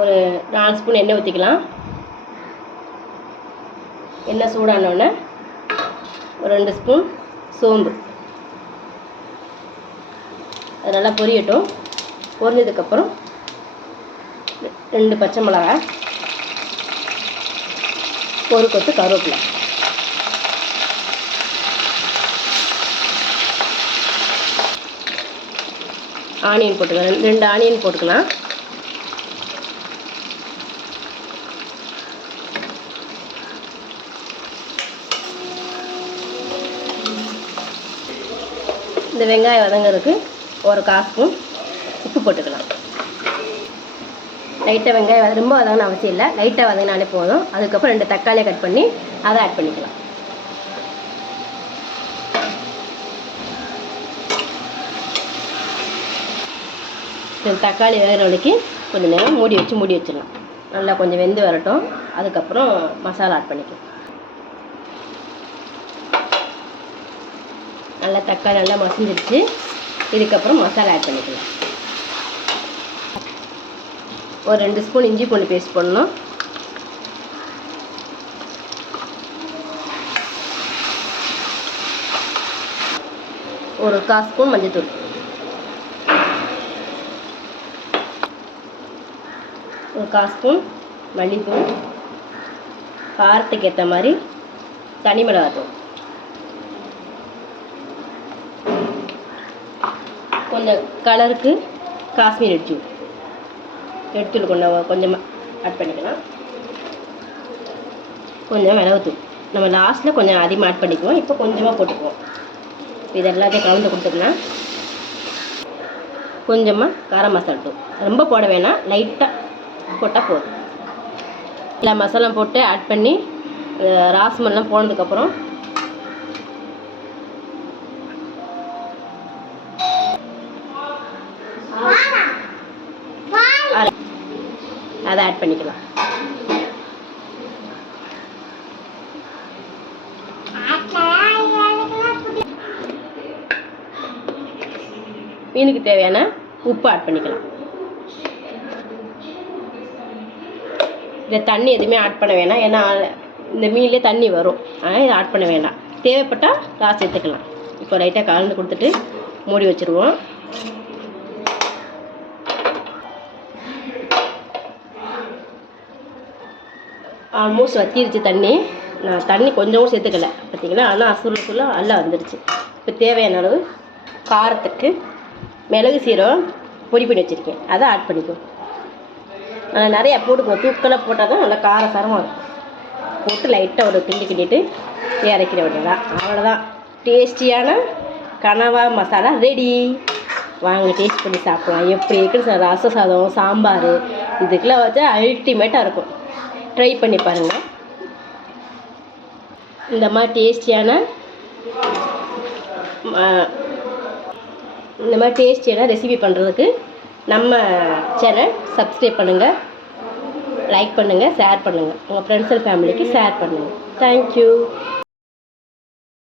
ஒரு 4 ஸ்பூன் எண்ணெய் ஊற்றிக்கலாம். எண்ணெய் சூடானோடனே ஒரு 2 ஸ்பூன் சோம்பு அது நல்லா பொரியட்டும். பொரிஞ்சதுக்கப்புறம் 2 பச்சை மிளகாய், ஒரு கொத்து கருவேப்பிலை, ஆனியன் போட்டுக்கலாம். 2 ஆனியன் போட்டுக்கலாம். இந்த வெங்காயம் வதங்கிறதுக்கு ஒரு 1/4 ஸ்பூன் உப்பு போட்டுக்கலாம். லைட்டாக வெங்காயம் ரொம்ப வதங்கணும் அவசியம் இல்லை, லைட்டாக வதங்கினாலே போதும். அதுக்கப்புறம் 2 தக்காளியை கட் பண்ணி அதை ஆட் பண்ணிக்கலாம். தக்காளி வேகிற வரைக்கும் கொஞ்சம் நேரம் மூடி வச்சிடலாம். நல்லா கொஞ்சம் வெந்து வரட்டும். அதுக்கப்புறம் மசாலா ஆட் பண்ணிக்கலாம். நல்லா தக்காளி நல்லா மசிஞ்சிருச்சு. இதுக்கப்புறம் மசாலா ஆட் பண்ணிக்கலாம். ஒரு 2 ஸ்பூன் இஞ்சி பூண்டு பேஸ்ட் போடணும். ஒரு 1/4 ஸ்பூன் மஞ்சள்தூள், ஒரு 1/4 ஸ்பூன் மல்லித்தூள், காரத்துக்கு ஏற்ற மாதிரி தனி மிளகாத்தூள், கொஞ்சம் கலருக்கு காஷ்மீர் ரெட் தூள் கொஞ்சமாக ஆட் பண்ணிக்கலாம். கொஞ்சம் மிளகுத்தூள் நம்ம லாஸ்ட்டில் கொஞ்சம் அதிகமாக ஆட் பண்ணிக்குவோம். இப்போ கொஞ்சமாக போட்டுக்குவோம். இது எல்லாத்தையும் கலந்து கொடுத்துக்கலாம். கொஞ்சமாக கரம் மசாலா தூள், ரொம்ப போட வேணாம், லைட்டாக போட்டால் போதும். எல்லா மசாலா போட்டு ஆட் பண்ணி ராஸ்மெல்லாம் போனதுக்கப்புறம் அதை ஆட் பண்ணிக்கலாம். மீனுக்கு தேவையான உப்பு ஆட் பண்ணிக்கலாம். இதில் தண்ணி எதுவுமே ஆட் பண்ண வேணாம், ஏன்னா இந்த மீன்லேயே தண்ணி வரும். ஆனால் இதை ஆட் பண்ண வேண்டாம். தேவைப்பட்டால் லாஸ்ட் எடுத்துக்கலாம். இப்போ லைட்டாக கலந்து கொடுத்துட்டு மூடி வச்சுருவோம். ஆல்மோஸ்ட் வத்திருச்சு தண்ணி. நான் தண்ணி கொஞ்சமும் சேர்த்துக்கல பார்த்தீங்களா, ஆனால் அசுரக்குள்ளே நல்லா வந்துடுச்சு. இப்போ தேவையான அளவு காரத்துக்கு மிளகு சீரகம் பொடி பண்ணி வச்சுருக்கேன், அதை ஆட் பண்ணிக்குவோம். நான் நிறையா போட்டுக்குவோம், தூக்கலாக போட்டால் தான் நல்லா காரசாரமாக இருக்கும். போட்டு லைட்டாக ஒரு கிண்டிட்டு இறக்கிற வேண்டியதான். அவ்வளோதான், டேஸ்டியான கனவா மசாலா ரெடி. வாங்க டேஸ்ட் பண்ணி சாப்பிடலாம். எப்படி இருக்குன்னு ரச சாதம், சாம்பார் இதுக்கெல்லாம் வச்சா அல்டிமேட்டாக இருக்கும். ட்ரை பண்ணி பாருங்கள். இந்த மாதிரி டேஸ்டியான ரெசிபி பண்ணுறதுக்கு நம்ம சேனல் சப்ஸ்கிரைப் பண்ணுங்கள், லைக் பண்ணுங்கள், ஷேர் பண்ணுங்கள். உங்கள் ஃப்ரெண்ட்ஸ் அண்ட் ஃபேமிலிக்கு ஷேர் பண்ணுங்கள். தேங்க்யூ.